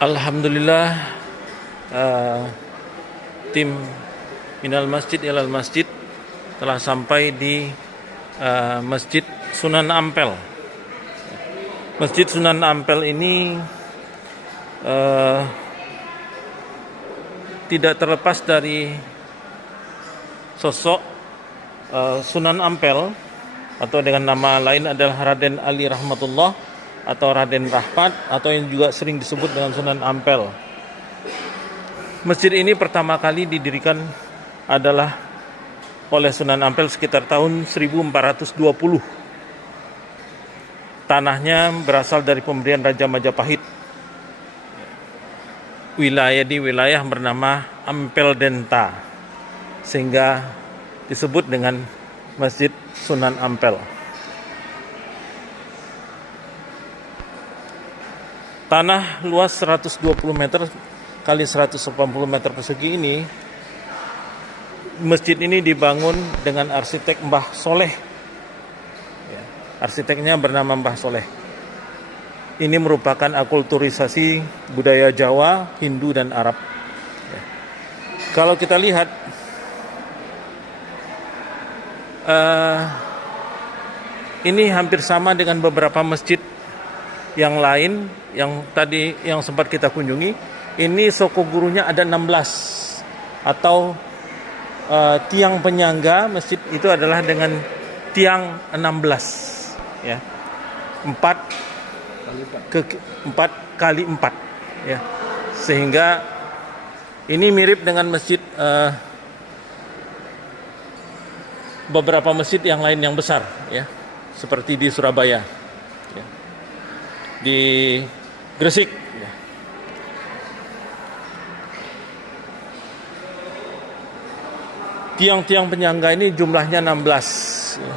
Alhamdulillah, eh, tim Minal Masjid Ilal Masjid telah sampai di Masjid Sunan Ampel. Masjid Sunan Ampel ini tidak terlepas dari sosok Sunan Ampel, atau dengan nama lain adalah Raden Ali Rahmatullah atau Raden Rahmat, atau yang juga sering disebut dengan Sunan Ampel. Masjid ini pertama kali didirikan adalah oleh Sunan Ampel sekitar tahun 1420. Tanahnya berasal dari pemberian Raja Majapahit. Wilayah bernama Ampel Denta, sehingga disebut dengan Masjid Sunan Ampel. Tanah luas 120 meter kali 180 meter persegi ini, masjid ini dibangun dengan arsitek Mbah Soleh. Arsiteknya bernama Mbah Soleh. Ini merupakan akulturisasi budaya Jawa, Hindu, dan Arab. Kalau kita lihat, ini hampir sama dengan beberapa masjid yang lain yang tadi yang sempat kita kunjungi. Ini soko gurunya ada 16, atau tiang penyangga masjid itu adalah dengan tiang 16, ya, 4 kali 4, ya, sehingga ini mirip dengan masjid beberapa masjid yang lain yang besar, ya, seperti di Surabaya, ya, di Gresik, ya. Tiang-tiang penyangga ini jumlahnya 16, ya,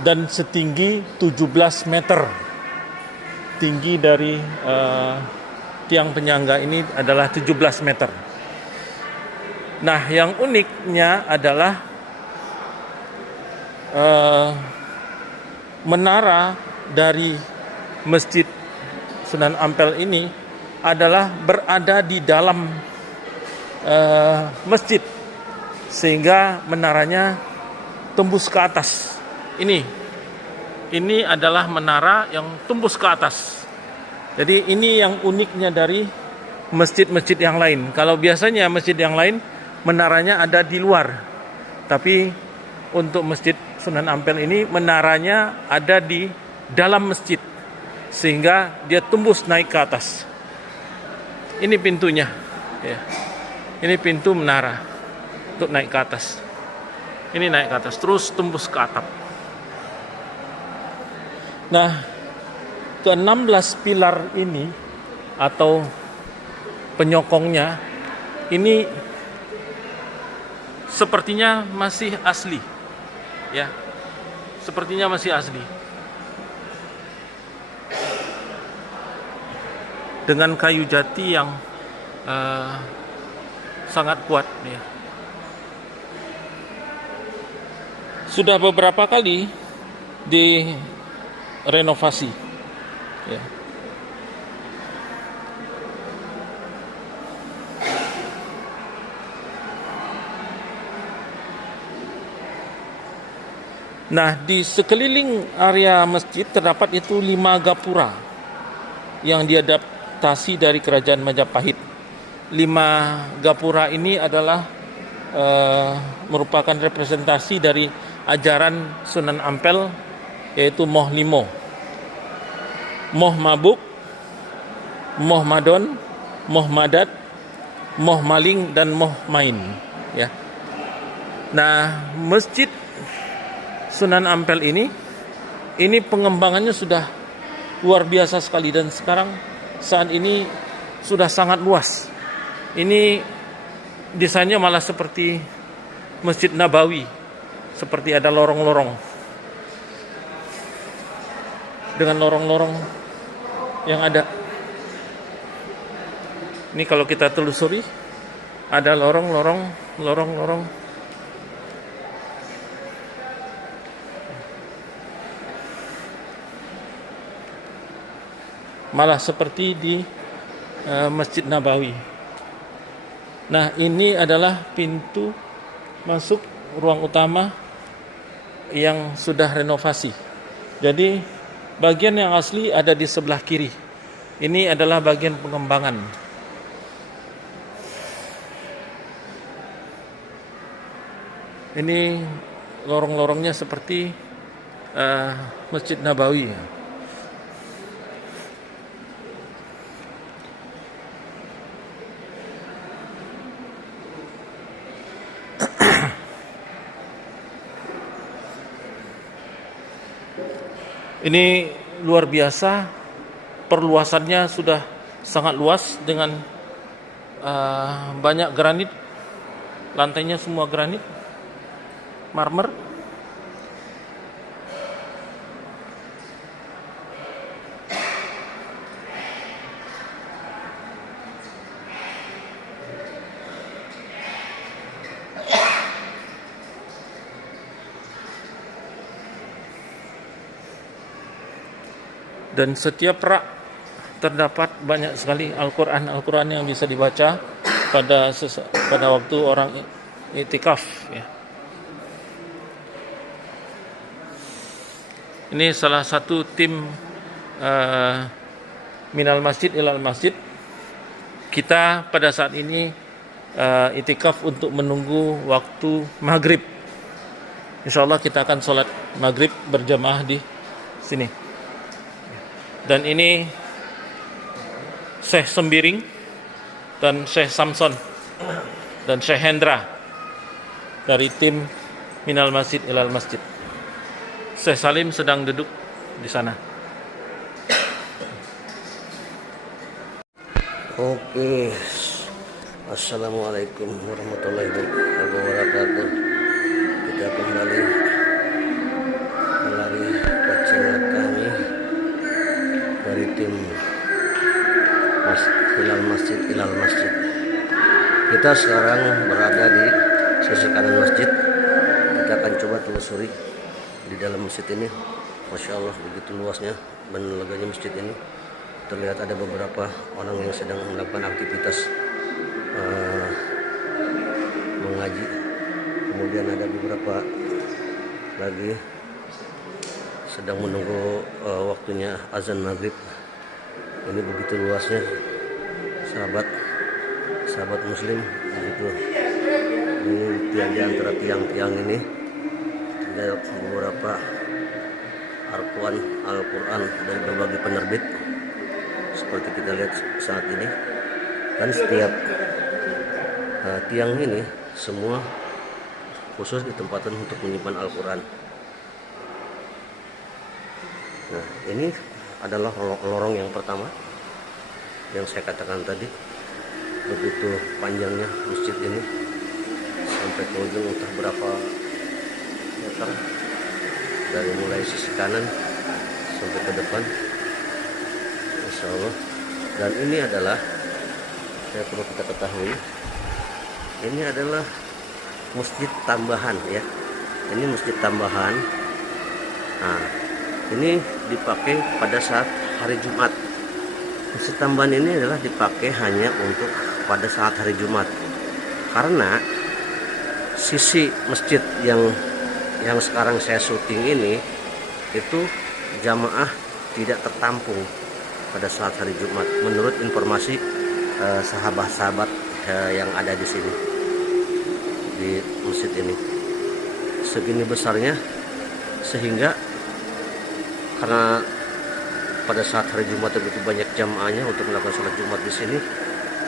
dan setinggi 17 meter. Tinggi dari tiang penyangga ini adalah 17 meter. Nah, yang uniknya adalah menara dari Masjid Sunan Ampel ini adalah berada di dalam masjid, sehingga menaranya tembus ke atas. Ini adalah menara yang tembus ke atas. Jadi ini yang uniknya dari masjid-masjid yang lain. Kalau biasanya masjid yang lain menaranya ada di luar, tapi untuk Masjid Sunan Ampel ini menaranya ada di dalam masjid, sehingga dia tembus naik ke atas. Ini pintunya, ya. Ini pintu menara untuk naik ke atas. Ini naik ke atas terus tembus ke atap. Nah, ke-16 pilar ini atau penyokongnya ini sepertinya masih asli, ya, sepertinya masih asli, dengan kayu jati yang sangat kuat, ya. Sudah beberapa kali direnovasi, ya. Nah, di sekeliling area masjid terdapat itu 5 gapura yang diadaptasi dari Kerajaan Majapahit. 5 gapura ini adalah merupakan representasi dari ajaran Sunan Ampel, yaitu Moh Limo, Moh Mabuk, Moh Madon, Moh Madat, Moh Maling, dan Moh Main, ya. Nah, Masjid Sunan Ampel ini pengembangannya sudah luar biasa sekali, dan saat ini sudah sangat luas. Ini desainnya malah seperti Masjid Nabawi, seperti ada lorong-lorong, dengan lorong-lorong yang ada. Ini kalau kita telusuri ada lorong-lorong. Malah seperti di Masjid Nabawi. Nah, ini adalah pintu masuk ruang utama yang sudah renovasi. Jadi bagian yang asli ada di sebelah kiri. Ini adalah bagian pengembangan. Ini lorong-lorongnya seperti Masjid Nabawi. Ini luar biasa, perluasannya sudah sangat luas dengan banyak granit, lantainya semua granit, marmer. Dan setiap rak terdapat banyak sekali Al-Quran yang bisa dibaca pada waktu orang iktikaf, ya. Ini salah satu tim minal masjid ilal masjid. Kita pada saat ini iktikaf untuk menunggu waktu maghrib. Insyaallah kita akan sholat maghrib berjamaah di sini. Dan ini Syekh Sembiring dan Syekh Samson dan Syekh Hendra dari tim minal masjid ilal masjid. Syekh Salim sedang duduk di sana. Oke. Assalamualaikum warahmatullahi wabarakatuh. Kita kembali melalui wawancara kami dari tim Masjid ilal masjid. Kita sekarang berada di sisi kanan masjid. Kita akan coba telusuri di dalam masjid ini. Masya Allah, begitu luasnya dan leganya masjid ini. Terlihat ada beberapa orang yang sedang melakukan aktivitas mengaji. Kemudian ada beberapa lagi sedang menunggu waktunya azan maghrib. Ini begitu luasnya, sahabat muslim, begitu. Ini tiang di antara tiang-tiang ini ada beberapa Al-Quran dari berbagai penerbit seperti kita lihat saat ini. Dan setiap tiang ini semua khusus ditempatkan untuk menyimpan Al-Quran. Nah, ini adalah lorong yang pertama yang saya katakan tadi. Begitu panjangnya masjid ini sampai ke ujung, entah berapa meter, dari mulai sisi kanan sampai ke depan, Insya Allah. Dan ini adalah, saya perlu kita ketahui, ini adalah masjid tambahan, ya. Ini masjid tambahan. Nah, ini dipakai pada saat hari Jumat. Masjid tambahan ini adalah dipakai hanya untuk pada saat hari Jumat, karena sisi masjid yang sekarang saya syuting ini itu jamaah tidak tertampung pada saat hari Jumat, menurut informasi sahabat-sahabat yang ada di sini, di masjid ini. Segini besarnya, sehingga karena pada saat hari Jumat begitu banyak jamaahnya untuk melakukan sholat Jumat di sini,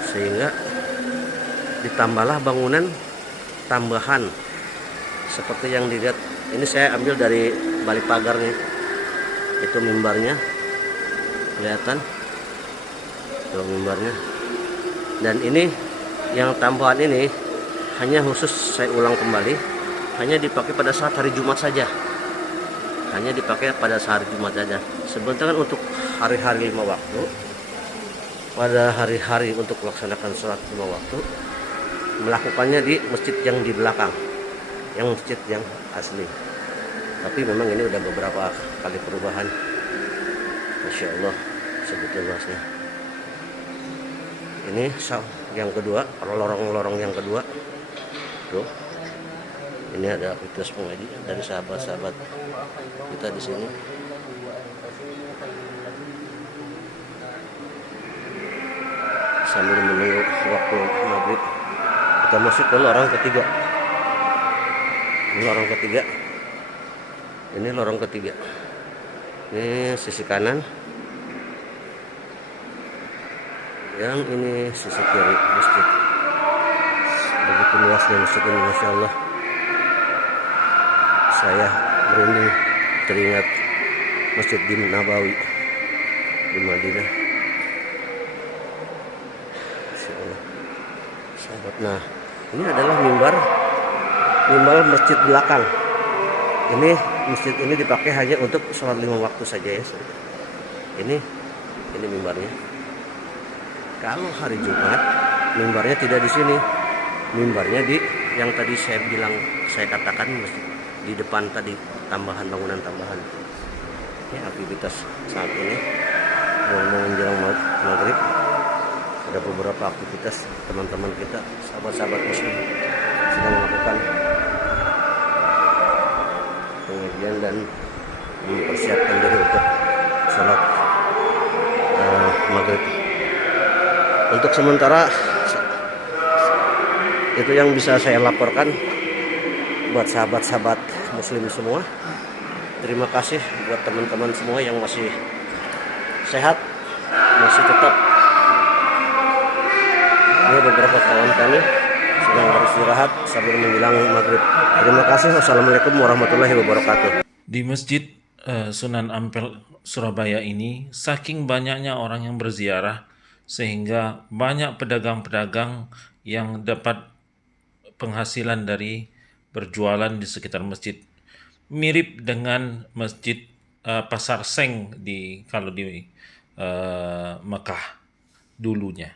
sehingga ditambahlah bangunan tambahan seperti yang dilihat. Ini saya ambil dari balik pagarnya, itu mimbarnya, kelihatan itu mimbarnya. Dan ini yang tambahan ini hanya khusus, saya ulang kembali, hanya dipakai pada saat hari Jumat saja. Hanya dipakai pada saat Jumat saja. Sebenarnya untuk hari-hari 5 waktu, pada hari-hari untuk melaksanakan sholat 5 waktu, melakukannya di masjid yang di belakang, yang masjid yang asli. Tapi memang ini udah beberapa kali perubahan. Masya Allah, sebetul luasnya. Ini yang kedua, lorong-lorong yang kedua. Tuh. Ini ada aktivitas pengaji dari sahabat-sahabat kita di sini. Sambil menunggu waktu maghrib, kita masuk ke lorong ketiga. Ini lorong ketiga. Ini lorong ketiga. Ini sisi kanan. Yang ini sisi kiri masjid. Begitu luasnya masjid ini, masya Allah. Saya merinding teringat Masjid di Nabawi di Madinah. Sahabat, nah ini adalah mimbar masjid belakang. Ini masjid ini dipakai hanya untuk sholat 5 waktu saja ya. Ini mimbarnya. Kalau hari Jumat, mimbarnya tidak di sini. Mimbarnya di yang tadi saya katakan masjid di depan tadi, bangunan tambahan. Ini aktivitas saat ini mau menjelang maghrib. Ada beberapa aktivitas teman-teman kita, sahabat-sahabat muslim sedang melakukan pengajian dan mempersiapkan diri untuk sholat maghrib. Untuk sementara itu yang bisa saya laporkan buat sahabat-sahabat muslim semua. Terima kasih buat teman-teman semua yang masih sehat, masih tetap. Ini beberapa kawan kami sedang beristirahat sambil menjelang maghrib. Terima kasih. Wassalamualaikum warahmatullahi wabarakatuh. Di Masjid Sunan Ampel Surabaya ini, saking banyaknya orang yang berziarah, sehingga banyak pedagang-pedagang yang dapat penghasilan dari berjualan di sekitar masjid. Mirip dengan masjid Pasar Seng kalau di Mekah dulunya.